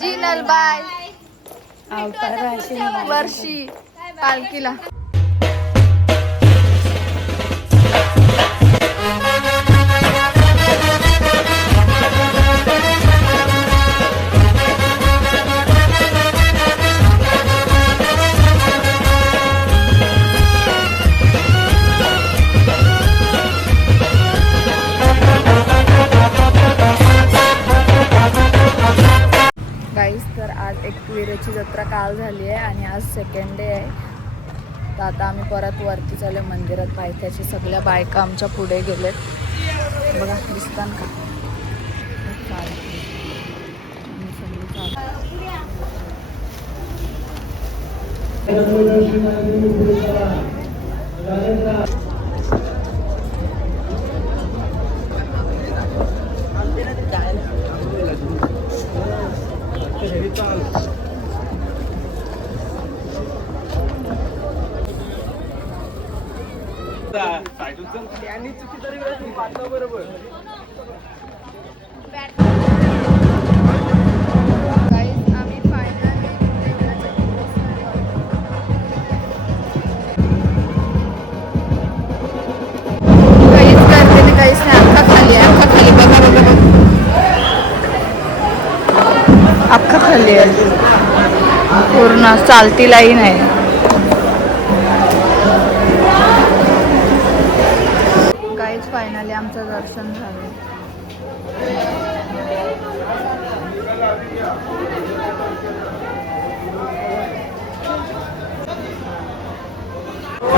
जीनल बाय वर्षी पालखीला. तर आज एकविरेची जत्रा काल झाली आहे आणि आज सेकंड डे आहे. तर आता आम्ही परत वरती चालू मंदिरात. पायथ्याची सगळ्या बायका आमच्या पुढे गेलेत. बघा दिसतात का? अख्खा खाली आहे पूर्ण, चालतीलाही नाही. गाईज फायनली आमचं दर्शन झालं.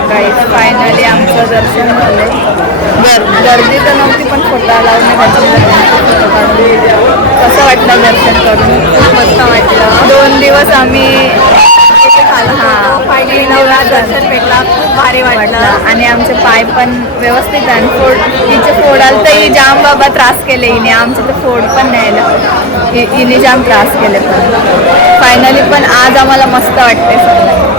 गाईज फायनली आमचं दर्शन झालंय. गर्दी तर नव्हती पण फोटो लावून कसं वाटलं दर्शन करून? खूप मस्त वाटलं. 2 दिवस आम्ही दर्शन भेटला, खूप भारी वाटलं. आणि आमचे पाय पण व्यवस्थित आहे. तिचे फोड आलं तर ही जाम बाबा त्रास केले हिने. आमचे तर फोड पण नाही आलं, हिने जाम त्रास केले. पण फायनली पण आज आम्हाला मस्त वाटते सगळं.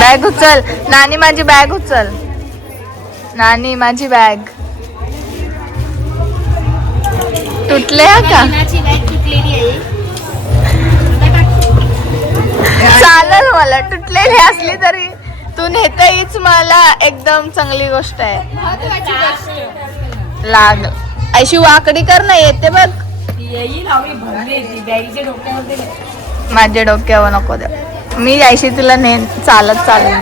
बॅग उचल नानी, माझी बॅग उचल नानी, माझी बॅग तुटले का? चालेल, मला तुटलेली असली तरी तू नेता हीच मला एकदम चांगली गोष्ट आहे. लाग ऐशी वाकडी कर ना, येते बघ. माझ्या डोक्यावर नको द्या. मी ऐशी तुला चालत चालेल.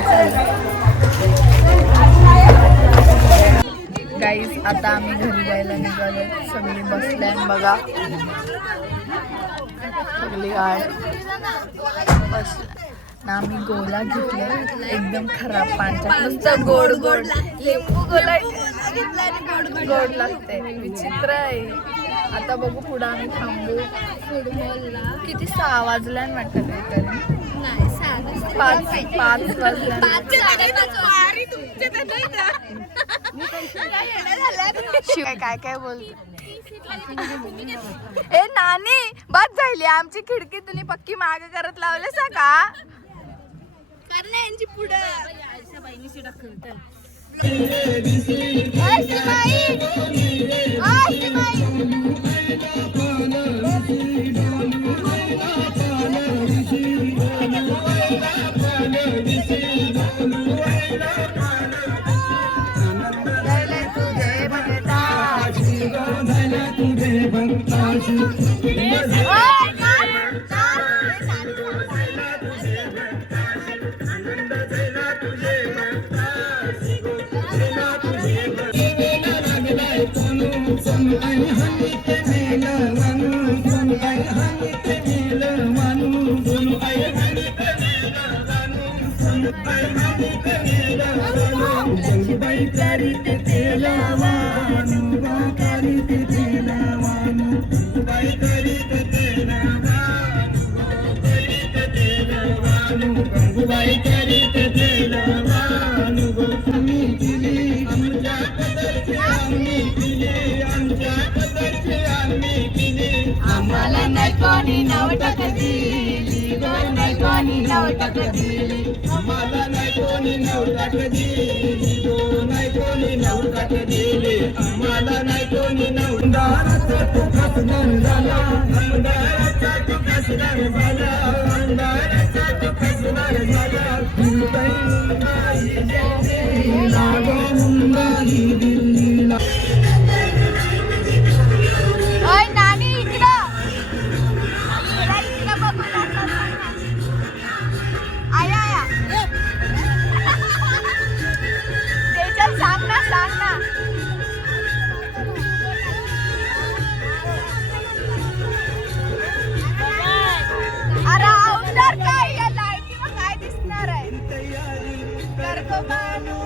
गाईज आता आम्ही घरी जायला निघालो. सगळी बसल्या बघा, सगळी गाड बसल्या ना. आम्ही गोला घेतला एकदम खराब पाण्याचा, नुसतं गोड गोड लिंबू गोला गोड लागते. विचित्र आहे. आता बघू पुढं आम्ही थांबू. किती 6 वाजल्या वाटतं काहीतरी. 5 वाजल्या. काय काय बोलतो ए नानी, बस झाली आमची खिडकी तुम्ही पक्की मागे करत लावले सा का? यांची पुढे करी नाही कोणी नाव टाकतील नाही कोणी नाव टाकतील आम्हाला नाही कोणी नाव टाकतील नाही कोणी नाव टाकतील आम्हाला नाही कोणी नाव आमदाराचा तू खासदार झाला आमदाराचा तू खासदार झाला आमदाराचा तू खासदार झाला दिल्लीला ओय नानी इकडं इकडं बघू आया आया तेजल सांग ना अरे आउटडोर काय या लाईटीवर काय दिसणार आहे कर्कबानू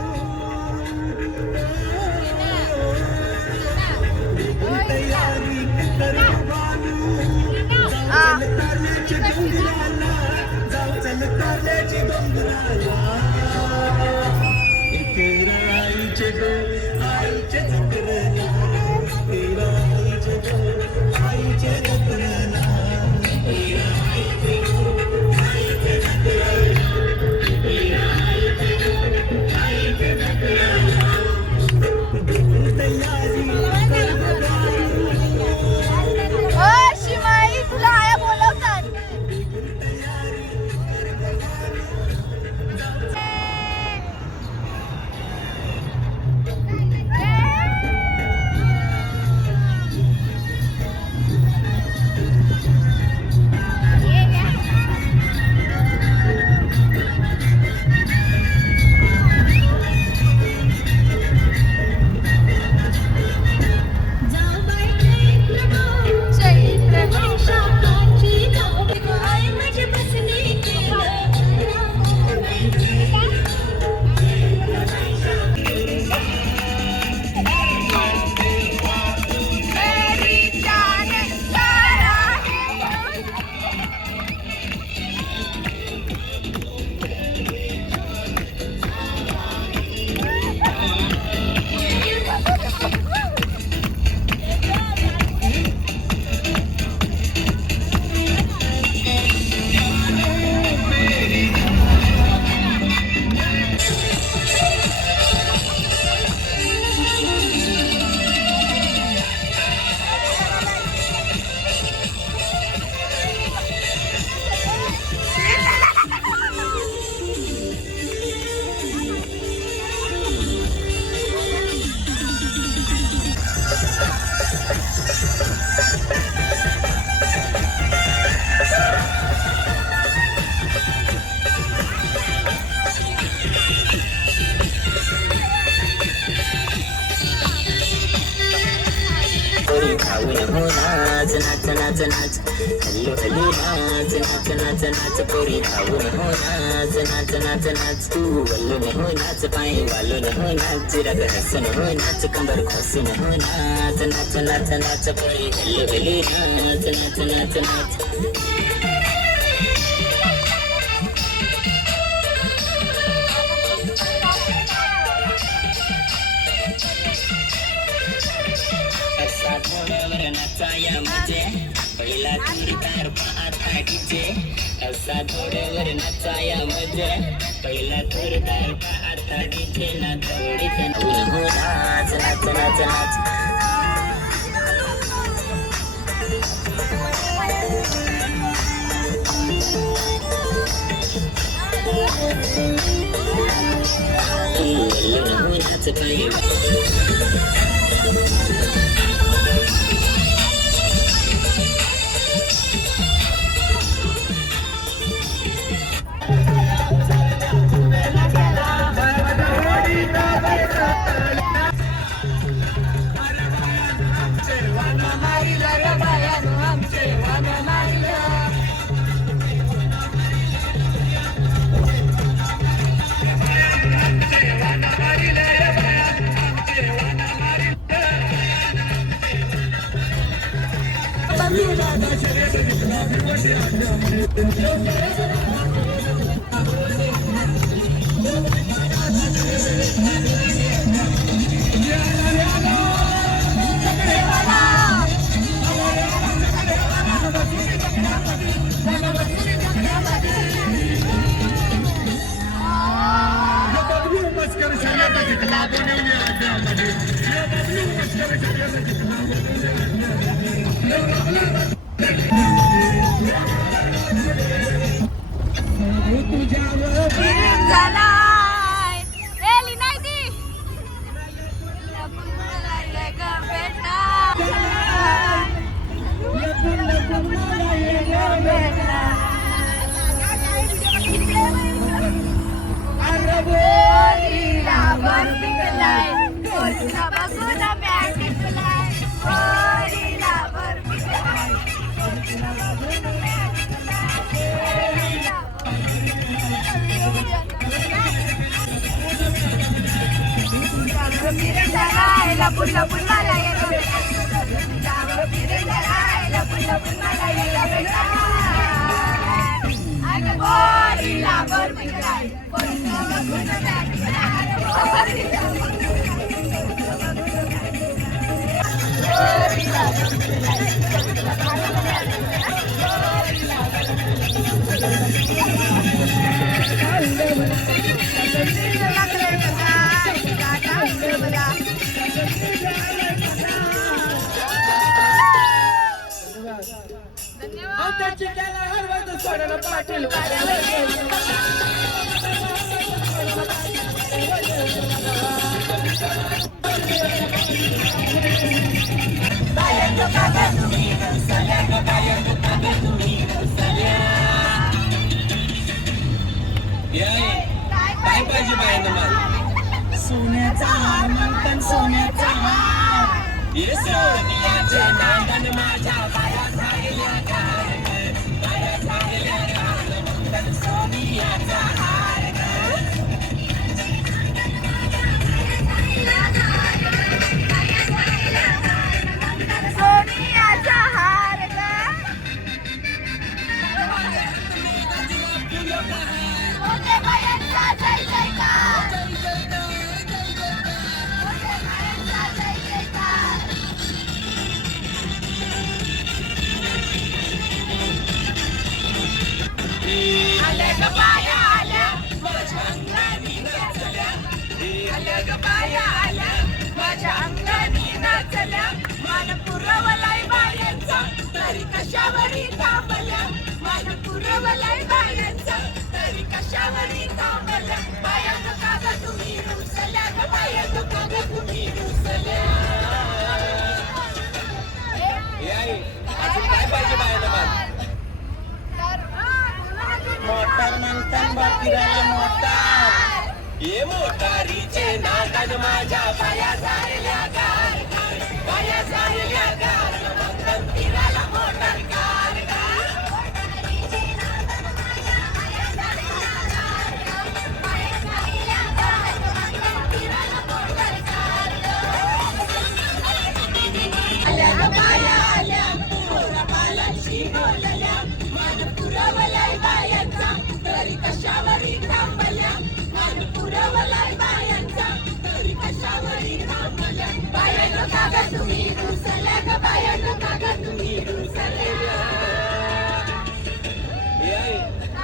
शिमाई तुला आया बोलवतात नाच नाच नाच नाच हल्लो हल्लो नाच नाच नाच नाच पोरी धावून हो नाच नाच नाच नाच तू वल्लून हो नाच पाय वालून हो नाच रग हसन हो नाच कंबर खोसून हो नाच नाच नाच नाच पोरी हल्लो हल्लो नाच नाच नाच नाच नाचाया मजे पहिला तुरदार पाहता डीजे असा थोड्यावर नाचाया मजे पहिला तुरदार पाहता डीजे ना थोडीच नाच नाच नाच नाच नाच पाहिजे काय पाहिजे बायांना मला? सोन्याचा हार म्हणतात सोन्याचा हार ये सोन्याचे नांदन माझ्या बाया झालेल्या गार ग, बाया झालेल्या गार म्हणतात सोनियाचा हार ग. सोनियाचा हार ग. मोठे बायांचा जय जयकार. मोठे बायांचा जय जयकार. आल्या ग बाया आल्या माझ्या अंगानी नाचल्या. आल्या ग बाया आल्या माझ्या अंगानी नाचल्या. मान पुरवलाय बायांचा तरी कशावरी थांबल्या. मान पुरवलाय बायांचा तरी कशावरी थांबल्या. बाया ग का ग तुम्ही रुसल्या ग बाया ग का ग तुम्ही रुसल्या. अजून काय पाहिजे बायांना मला? मोटार म्हणतात बाकीला मोटार. ये मोटारीचे नांदन माझ्या बाया झालेल्या गार ग, बाया झालेल्या गार म्हणतात फिरायला मोटार कार ग. आल्या ग बाया आल्या पोरा बालांशी बोलल्या. मान पुरवलाय बायांचा तरी कशावरी थांबल्या. मान पुरवलाय बायांचा तरी कशावरी थांबल्या. बाया ग का ग तुम्ही रुसल्या ग बाया ग का ग तुम्ही रुसल्या.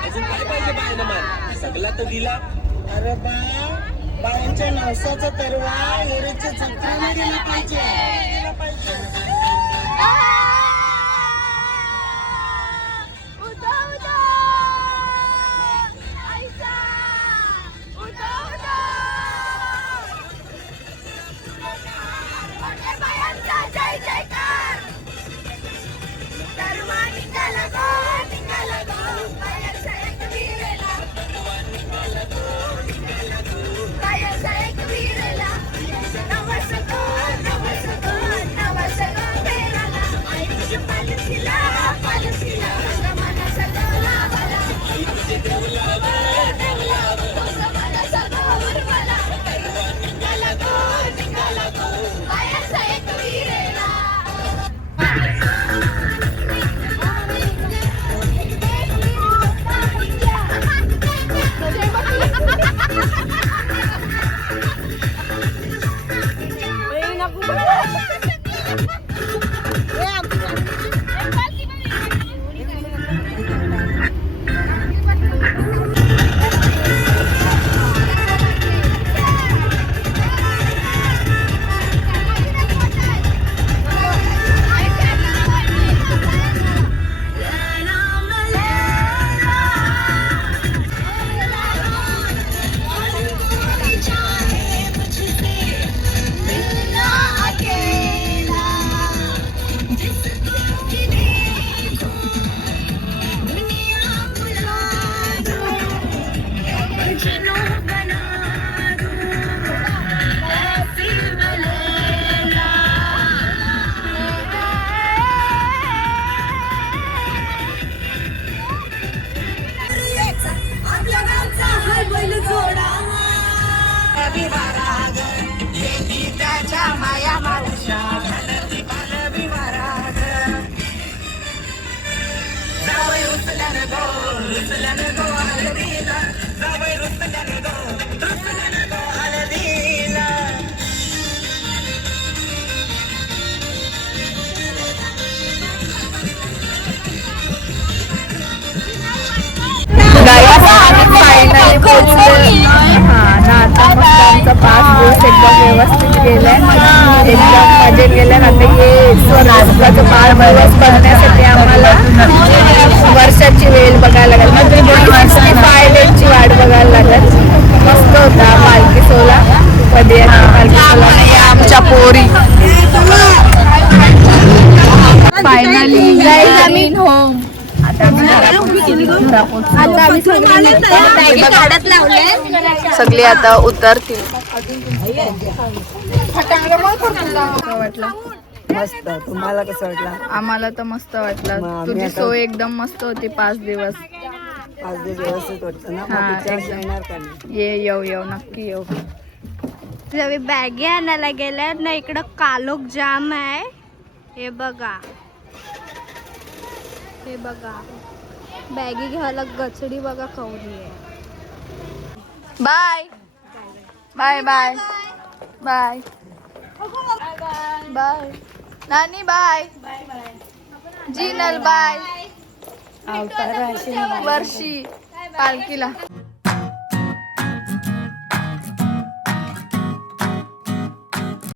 अजून काय पाहिजे बायांना मला? सगळा तर दिला. अरे बा बायांच्या नवसाचा तरवा एरेच्या जत्राला गेला पाहिजे. उदा उदा ऐसा उदा उदा. मोठ्या बायांचा जय जयकार. तरुवा निघाला गो बायांचा एक वीरेला. बायांचा एक वीरेला. नवस गो नवस गो नवस आमचा 5 दिवस एकदम व्यवस्थित गेलाय, एकदम मजेत गेल्या. आता हे स्वराज्याचं 5 दिवस बघण्यासाठी आम्हाला वर्षाची वेळ बघायला लागेल, म्हणजे 65 डेजची वाट बघायला लागेल. मस्त होता पालखी सोहळा. कधी येणार पालखी सोहळा. नाही आमच्या पोरी फायनली होम. आता सगळी आता उतरतील. वाटलं मस्त. तुम्हाला कसं वाटलं? आम्हाला तर मस्त वाटलं. तुझी सोय एकदम मस्त होती 5 दिवस. 5 दिवस व्यवस्थित वाटतं ना? हा, मग पुढच्या वर्षी एकदम. येणार का नाही? येऊ नक्की येऊ. रवी बॅगी आणायला गेल्या ना. इकडं कालोख जाम आहे. हे बघा बॅगी घ्यायला गचडी बघा कवरी आहे. बाय बाय बाय बाय बाय नानी बाय जीनल बाय वर्षी पालखीला.